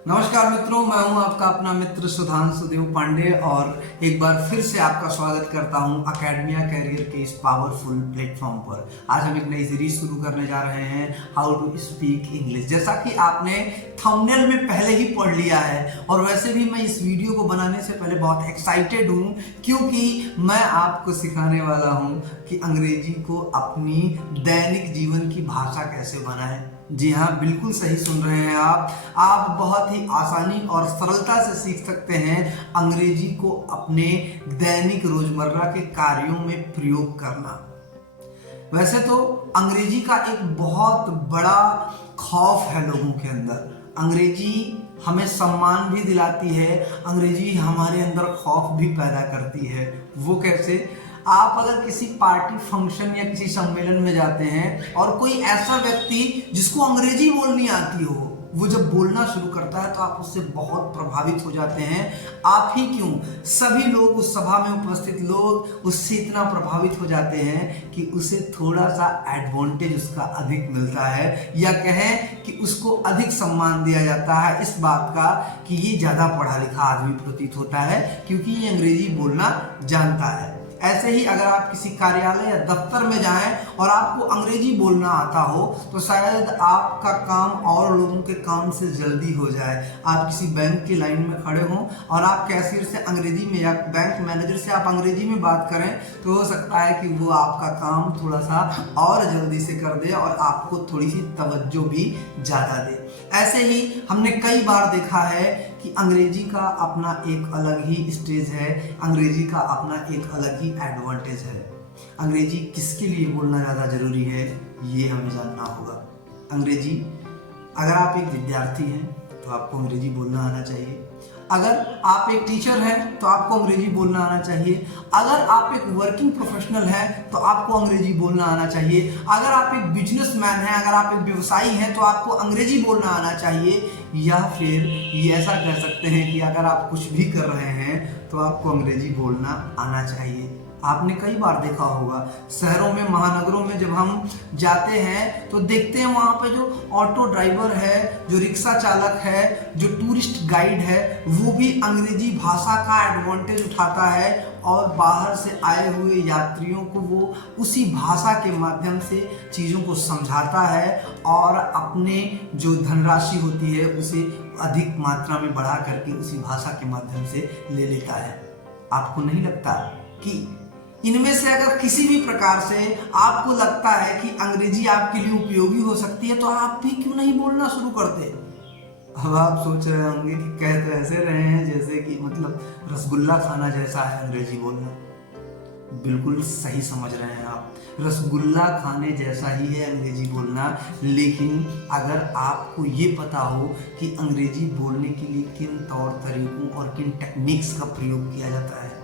नमस्कार मित्रों, मैं हूं आपका अपना मित्र सुधांशु देव पांडे और एक बार फिर से आपका स्वागत करता हूं अकेडमिया कैरियर के इस पावरफुल प्लेटफॉर्म पर। आज हम एक नई सीरीज शुरू करने जा रहे हैं, हाउ टू स्पीक इंग्लिश। जैसा कि आपने थंबनेल में पहले ही पढ़ लिया है और वैसे भी मैं इस वीडियो को बनाने से पहले बहुत एक्साइटेड हूं क्योंकि मैं आपको सिखाने वाला हूं कि अंग्रेजी को अपनी दैनिक जीवन की भाषा कैसे बनाएं। जी हाँ, बिल्कुल सही सुन रहे हैं आप बहुत ही आसानी और सरलता से सीख सकते हैं अंग्रेजी को अपने दैनिक रोजमर्रा के कार्यों में प्रयोग करना। वैसे तो अंग्रेजी का एक बहुत बड़ा खौफ है लोगों के अंदर। अंग्रेजी हमें सम्मान भी दिलाती है, अंग्रेजी हमारे अंदर खौफ भी पैदा करती है। वो कैसे? आप अगर किसी पार्टी, फंक्शन या किसी सम्मेलन में जाते हैं और कोई ऐसा व्यक्ति जिसको अंग्रेजी बोलनी आती हो, वो जब बोलना शुरू करता है तो आप उससे बहुत प्रभावित हो जाते हैं। आप ही क्यों, सभी लोग, उस सभा में उपस्थित लोग उससे इतना प्रभावित हो जाते हैं कि उसे थोड़ा सा एडवांटेज उसका अधिक मिलता है, या कहें कि उसको अधिक सम्मान दिया जाता है इस बात का कि ये ज़्यादा पढ़ा लिखा आदमी प्रतीत होता है क्योंकि ये अंग्रेजी बोलना जानता है। ऐसे ही अगर आप किसी कार्यालय या दफ्तर में जाएं और आपको अंग्रेजी बोलना आता हो तो शायद आपका काम और लोगों के काम से जल्दी हो जाए। आप किसी बैंक की लाइन में खड़े हों और आप कैशियर से अंग्रेजी में या बैंक मैनेजर से आप अंग्रेजी में बात करें तो हो सकता है कि वो आपका काम थोड़ा सा और जल्दी से कर दे और आपको थोड़ी सी तवज्जो भी ज़्यादा दे। ऐसे ही हमने कई बार देखा है कि अंग्रेजी का अपना एक अलग ही स्टेज है, अंग्रेजी का अपना एक अलग ही एडवांटेज है। अंग्रेजी किसके लिए बोलना ज़्यादा ज़रूरी है ये हमें जानना होगा। अंग्रेजी, अगर आप एक विद्यार्थी हैं तो आपको अंग्रेजी बोलना आना चाहिए। अगर आप एक टीचर हैं तो आपको अंग्रेजी बोलना आना चाहिए। अगर आप एक वर्किंग प्रोफेशनल हैं तो आपको अंग्रेजी बोलना आना चाहिए। अगर आप एक बिजनेसमैन हैं, अगर आप एक व्यवसायी हैं तो आपको अंग्रेजी बोलना आना चाहिए। या फिर ये ऐसा कह सकते हैं कि अगर आप कुछ भी कर रहे हैं तो आपको अंग्रेजी बोलना आना चाहिए। आपने कई बार देखा होगा शहरों में, महानगरों में जब हम जाते हैं तो देखते हैं वहाँ पे जो ऑटो ड्राइवर है, जो रिक्शा चालक है, जो टूरिस्ट गाइड है, वो भी अंग्रेजी भाषा का एडवांटेज उठाता है और बाहर से आए हुए यात्रियों को वो उसी भाषा के माध्यम से चीज़ों को समझाता है और अपने जो धनराशि होती है उसे अधिक मात्रा में बढ़ा करके उसी भाषा के माध्यम से ले लेता है। आपको नहीं लगता कि इनमें से अगर किसी भी प्रकार से आपको लगता है कि अंग्रेजी आपके लिए उपयोगी हो सकती है तो आप भी क्यों नहीं बोलना शुरू करते? अब आप सोच रहे होंगे कि कह तो ऐसे रहे हैं जैसे कि मतलब रसगुल्ला खाना जैसा है अंग्रेजी बोलना। बिल्कुल सही समझ रहे हैं आप, रसगुल्ला खाने जैसा ही है अंग्रेजी बोलना। लेकिन अगर आपको ये पता हो कि अंग्रेजी बोलने के लिए किन तौर तरीकों और किन टेक्निक्स का प्रयोग किया जाता है,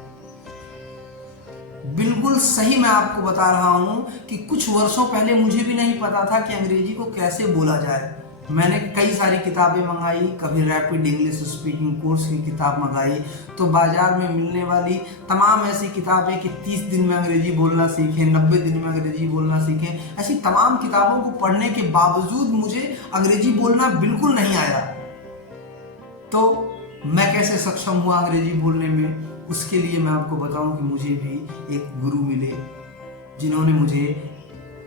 बिल्कुल सही मैं आपको बता रहा हूं कि कुछ वर्षों पहले मुझे भी नहीं पता था कि अंग्रेजी को कैसे बोला जाए। मैंने कई सारी किताबें मंगाई, कभी रैपिड इंग्लिश स्पीकिंग कोर्स की किताब मंगाई तो बाजार में मिलने वाली तमाम ऐसी किताबें कि 30 दिन में अंग्रेजी बोलना सीखें, 90 दिन में अंग्रेजी बोलना सीखें, ऐसी तमाम किताबों को पढ़ने के बावजूद मुझे अंग्रेजी बोलना बिल्कुल नहीं आया। तो मैं कैसे सक्षम हुआ अंग्रेजी बोलने में? उसके लिए मैं आपको बताऊं कि मुझे भी एक गुरु मिले जिन्होंने मुझे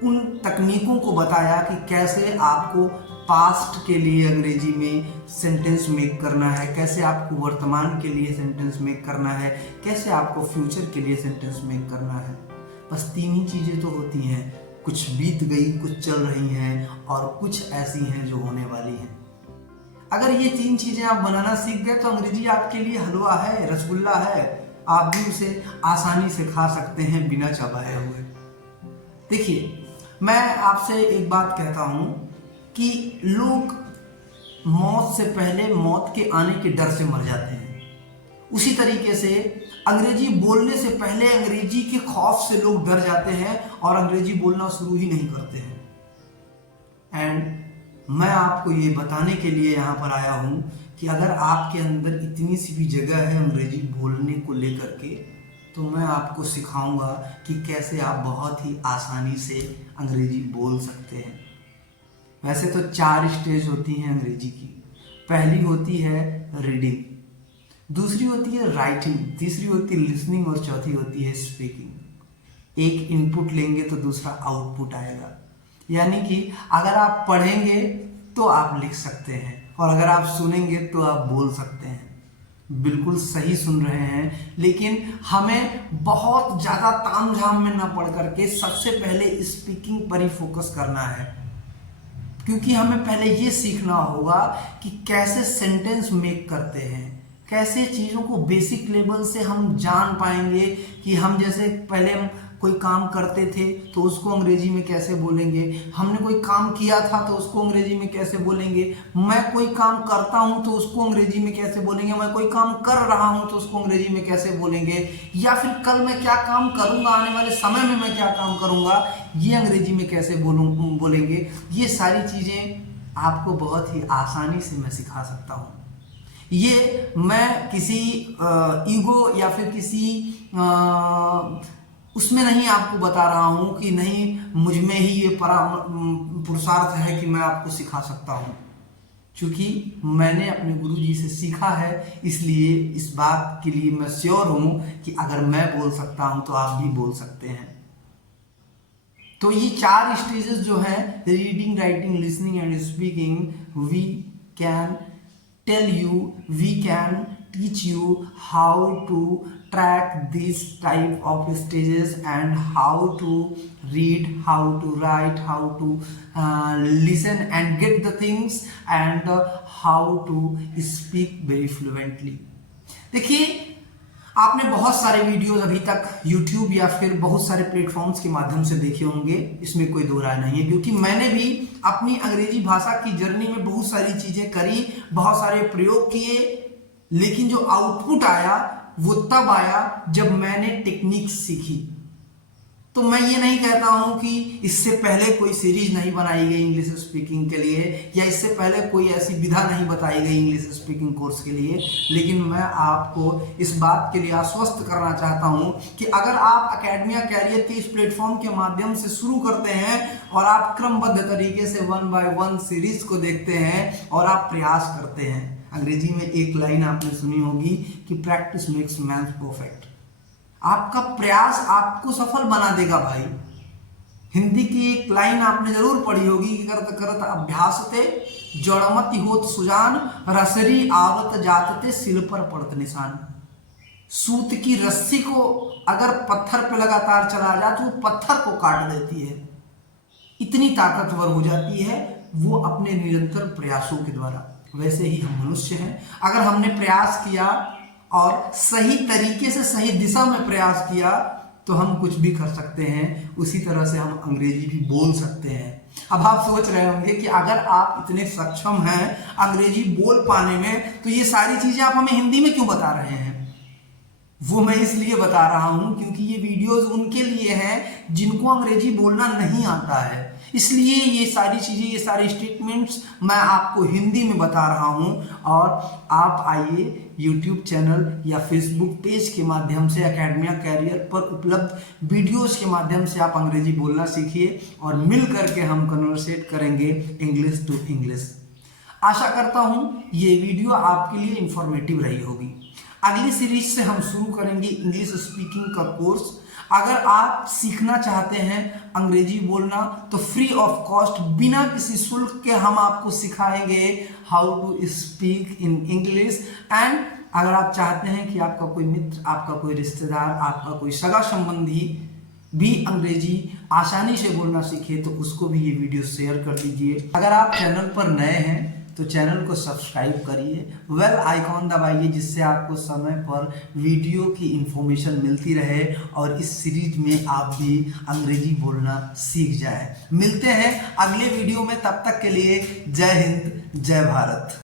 उन तकनीकों को बताया कि कैसे आपको पास्ट के लिए अंग्रेजी में सेंटेंस मेक करना है, कैसे आपको वर्तमान के लिए सेंटेंस मेक करना है, कैसे आपको फ्यूचर के लिए सेंटेंस मेक करना है। बस 3 ही चीज़ें तो होती हैं, कुछ बीत गई, कुछ चल रही हैं और कुछ ऐसी हैं जो होने वाली हैं। अगर ये 3 चीजें आप बनाना सीख गए तो अंग्रेजी आपके लिए हलवा है, रसगुल्ला है। आप भी उसे आसानी से खा सकते हैं बिना चबाए हुए। देखिए, मैं आपसे एक बात कहता हूं कि लोग मौत से पहले मौत के आने के डर से मर जाते हैं। उसी तरीके से अंग्रेजी बोलने से पहले अंग्रेजी के खौफ से लोग डर जाते हैं और अंग्रेजी बोलना शुरू ही नहीं करते हैं। एंड मैं आपको ये बताने के लिए यहाँ पर आया हूँ कि अगर आपके अंदर इतनी सी भी जगह है अंग्रेजी बोलने को लेकर के तो मैं आपको सिखाऊंगा कि कैसे आप बहुत ही आसानी से अंग्रेजी बोल सकते हैं। वैसे तो 4 स्टेज होती हैं अंग्रेजी की। पहली होती है रीडिंग, दूसरी होती है राइटिंग, तीसरी होती है लिसनिंग और चौथी होती है स्पीकिंग। एक इनपुट लेंगे तो दूसरा आउटपुट आएगा। यानी कि अगर आप पढ़ेंगे तो आप लिख सकते हैं और अगर आप सुनेंगे तो आप बोल सकते हैं। बिल्कुल सही सुन रहे हैं, लेकिन हमें बहुत ज़्यादा तामझाम में ना पढ़ करके सबसे पहले स्पीकिंग पर ही फोकस करना है, क्योंकि हमें पहले ये सीखना होगा कि कैसे सेंटेंस मेक करते हैं, कैसे चीज़ों को बेसिक लेवल से हम जान पाएंगे कि हम जैसे पहले हम कोई काम करते थे तो उसको अंग्रेजी में कैसे बोलेंगे, हमने कोई काम किया था तो उसको अंग्रेजी में कैसे बोलेंगे, मैं कोई काम करता हूं तो उसको अंग्रेजी में कैसे बोलेंगे, मैं कोई काम कर रहा हूं तो उसको अंग्रेजी में कैसे बोलेंगे, या फिर कल मैं क्या काम करूंगा, आने वाले समय में मैं क्या काम करूंगा, ये अंग्रेजी में कैसे बोलेंगे। ये सारी चीज़ें आपको बहुत ही आसानी से मैं सिखा सकता हूँ। ये मैं किसी ईगो या फिर किसी उसमें नहीं आपको बता रहा हूं कि नहीं मुझ में ही ये पुरुषार्थ है कि मैं आपको सिखा सकता हूं, क्योंकि मैंने अपने गुरुजी से सीखा है। इसलिए इस बात के लिए मैं श्योर हूं कि अगर मैं बोल सकता हूं तो आप भी बोल सकते हैं। तो ये 4 स्टेजेस जो हैं, reading, writing, listening and speaking, we can tell you, we can teach you how to track these type of stages and how to read, how to write, how to listen and get the things and how to speak very fluently। देखिए, आपने बहुत सारे videos अभी तक YouTube या फिर बहुत सारे प्लेटफॉर्म्स के माध्यम से देखे होंगे, इसमें कोई दो राय नहीं है, क्योंकि मैंने भी अपनी अंग्रेजी भाषा की जर्नी में बहुत सारी चीजें करी, बहुत सारे प्रयोग किए, लेकिन जो आउटपुट आया वो तब आया जब मैंने टेक्निक सीखी। तो मैं ये नहीं कहता हूं कि इससे पहले कोई सीरीज नहीं बनाई गई इंग्लिश स्पीकिंग के लिए, या इससे पहले कोई ऐसी विधा नहीं बताई गई इंग्लिश स्पीकिंग कोर्स के लिए, लेकिन मैं आपको इस बात के लिए आश्वस्त करना चाहता हूं कि अगर आप अकेडमिया कैरियर के इस प्लेटफॉर्म के माध्यम से शुरू करते हैं और आप क्रमबद्ध तरीके से 1 by 1 सीरीज को देखते हैं और आप प्रयास करते हैं। अंग्रेजी में एक लाइन आपने सुनी होगी कि प्रैक्टिस मेक्स मैन परफेक्ट। आपका प्रयास आपको सफल बना देगा भाई। हिंदी की एक लाइन आपने जरूर पढ़ी होगी कि करत करत अभ्यासते जड़मति होत सुजान, रसरी आवत जातते सिल पर पड़त निशान। सूत की रस्सी को अगर पत्थर पे लगातार चला जाए तो वो पत्थर को काट देती है, इतनी ताकतवर हो जाती है वो अपने निरंतर प्रयासों के द्वारा। वैसे ही हम मनुष्य हैं, अगर हमने प्रयास किया और सही तरीके से सही दिशा में प्रयास किया तो हम कुछ भी कर सकते हैं। उसी तरह से हम अंग्रेजी भी बोल सकते हैं। अब आप सोच रहे होंगे कि अगर आप इतने सक्षम हैं अंग्रेजी बोल पाने में, तो ये सारी चीजें आप हमें हिंदी में क्यों बता रहे हैं? वो मैं इसलिए बता रहा हूं क्योंकि ये वीडियोस उनके लिए हैं जिनको अंग्रेजी बोलना नहीं आता है। इसलिए ये सारी चीजें, ये सारे स्टेटमेंट्स मैं आपको हिंदी में बता रहा हूं। और आप आइए YouTube चैनल या Facebook पेज के माध्यम से अकेडमिया कैरियर पर उपलब्ध वीडियोस के माध्यम से आप अंग्रेजी बोलना सीखिए और मिल करके हम कन्वर्सेट करेंगे इंग्लिश टू इंग्लिश। आशा करता हूं ये वीडियो आपके लिए इंफॉर्मेटिव रही होगी। अगली सीरीज से हम शुरू करेंगे इंग्लिश स्पीकिंग का कोर्स। अगर आप सीखना चाहते हैं अंग्रेजी बोलना तो फ्री ऑफ कॉस्ट, बिना किसी शुल्क के हम आपको सिखाएंगे how to speak in English. And अगर आप चाहते हैं कि आपका कोई मित्र, आपका कोई रिश्तेदार, आपका कोई सगा संबंधी भी अंग्रेजी आसानी से बोलना सीखे तो उसको भी ये वीडियो शेयर कर दीजिए। अगर आप चैनल पर नए हैं तो चैनल को सब्सक्राइब करिए, बेल आइकॉन दबाइए, जिससे आपको समय पर वीडियो की इंफॉर्मेशन मिलती रहे और इस सीरीज में आप भी अंग्रेजी बोलना सीख जाएं। मिलते हैं अगले वीडियो में, तब तक के लिए जय हिंद, जय भारत।